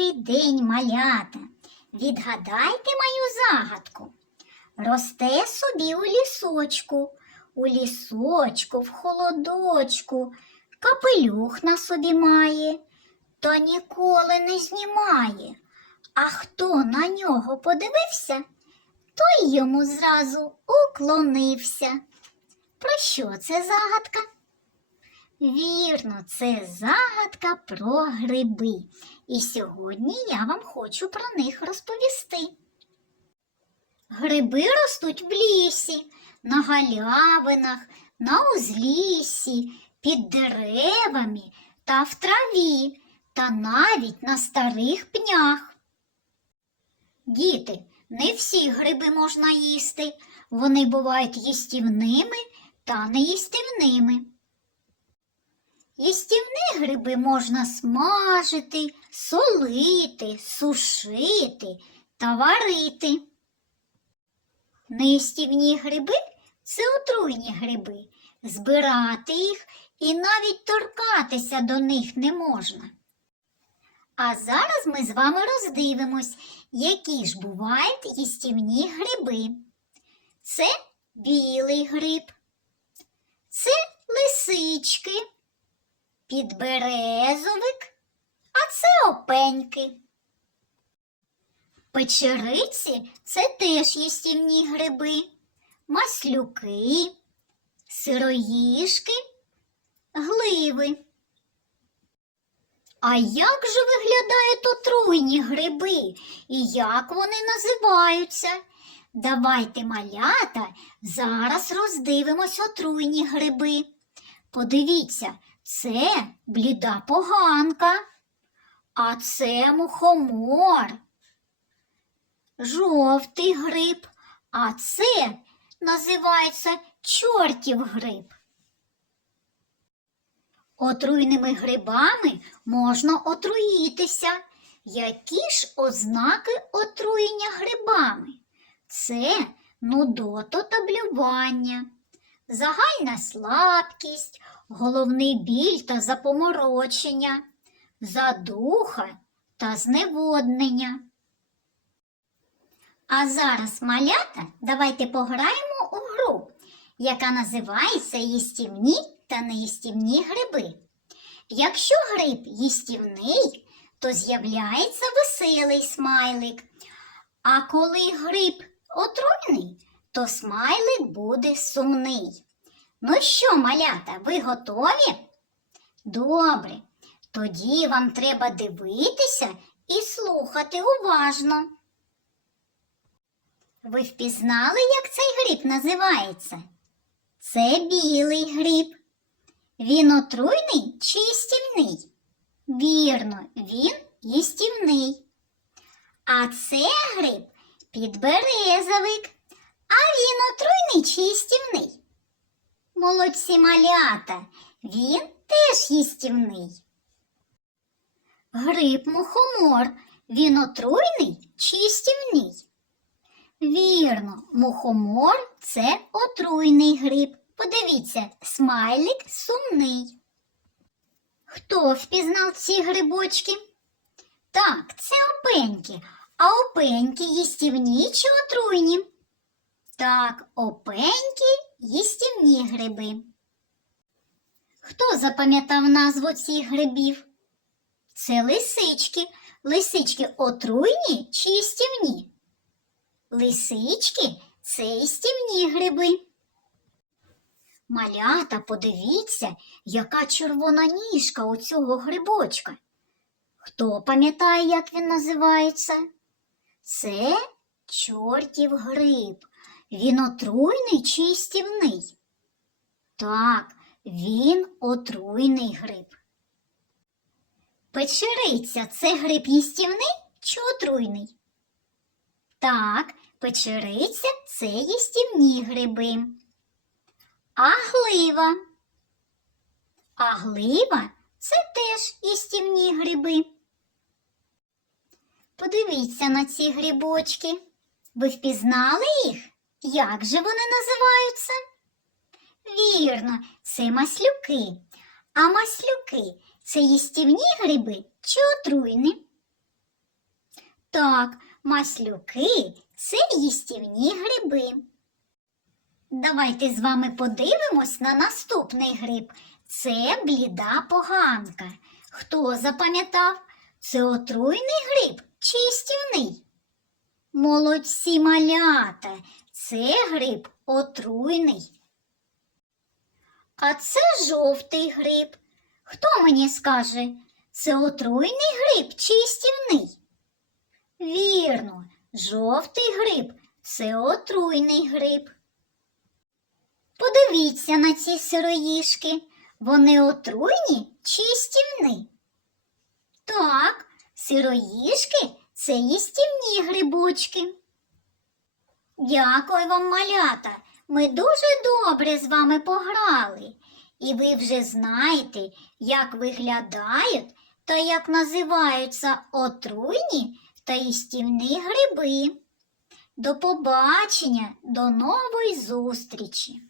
Добрий день, малята. Відгадайте мою загадку. Росте собі у лісочку, у лісочку, в холодочку, капелюх на собі має, та ніколи не знімає. А хто на нього подивився, той йому зразу уклонився. Про що це загадка? Вірно, це загадка про гриби. І сьогодні я вам хочу про них розповісти. Гриби ростуть в лісі, на галявинах, на узліссі, під деревами та в траві, та навіть на старих пнях. Діти, не всі гриби можна їсти. Вони бувають їстівними та неїстівними. Їстівні гриби можна смажити, солити, сушити та варити. Неїстівні гриби це отруйні гриби. Збирати їх і навіть торкатися до них не можна. А зараз ми з вами роздивимось, які ж бувають їстівні гриби. Це білий гриб, це лисички підберезовик, а це опеньки. Печериці це теж їстівні гриби, маслюки, сироїшки, гливи. А як же виглядають отруйні гриби і як вони називаються? Давайте малята зараз роздивимось отруйні гриби. Подивіться, це бліда поганка, а це мухомор. Жовтий гриб, а це називається чортів гриб. Отруйними грибами можна отруїтися. Які ж ознаки отруєння грибами? Це нудото та блювання, загальна слабкість, головний біль та запоморочення, задуха та зневоднення. А зараз, малята, давайте пограємо у гру, яка називається їстівні та неїстівні гриби. Якщо гриб їстівний, то з'являється веселий смайлик. А коли гриб отруйний, то смайлик буде сумний. Ну що, малята, ви готові? Добре. Тоді вам треба дивитися і слухати уважно. Ви впізнали, як цей гриб називається? Це білий гриб. Він отруйний чи їстівний? Вірно, він їстівний. А це гриб підберезовик. А він отруйний чи їстівний? Молодці малята, він теж їстівний. Гриб мухомор, він отруйний чи їстівний? Вірно, мухомор це отруйний гриб. Подивіться, смайлик сумний. Хто впізнав ці грибочки? Так, це опеньки. А опеньки їстівні чи отруйні? Так, опеньки їстівні гриби. Хто запам'ятав назву цих грибів? Це лисички. Лисички отруйні чи їстівні? Лисички це їстівні гриби. Малята, подивіться, яка червона ніжка у цього грибочка. Хто пам'ятає, як він називається? Це чортів гриб. Він отруйний чи їстівний? Так, він отруйний гриб. Печериця це гриб їстівний чи отруйний? Так, печериця це їстівні гриби. А глива? А глива це теж їстівні гриби. Подивіться на ці грибочки. Ви впізнали їх? Як же вони називаються? Вірно, це маслюки. А маслюки це їстівні гриби чи отруйні? Так, маслюки це їстівні гриби. Давайте з вами подивимось на наступний гриб. Це бліда поганка. Хто запам'ятав? Це отруйний гриб чи їстівний? Молодці малята, це гриб отруйний. А це жовтий гриб. Хто мені скаже, це отруйний гриб чи їстівний? Вірно, жовтий гриб це отруйний гриб. Подивіться на ці сироїшки. Вони отруйні чи? Так, сироїшки це їстівні грибочки. Дякую вам, малята. Ми дуже добре з вами пограли. І ви вже знаєте, як виглядають та як називаються отруйні та істівні гриби. До побачення, до нової зустрічі!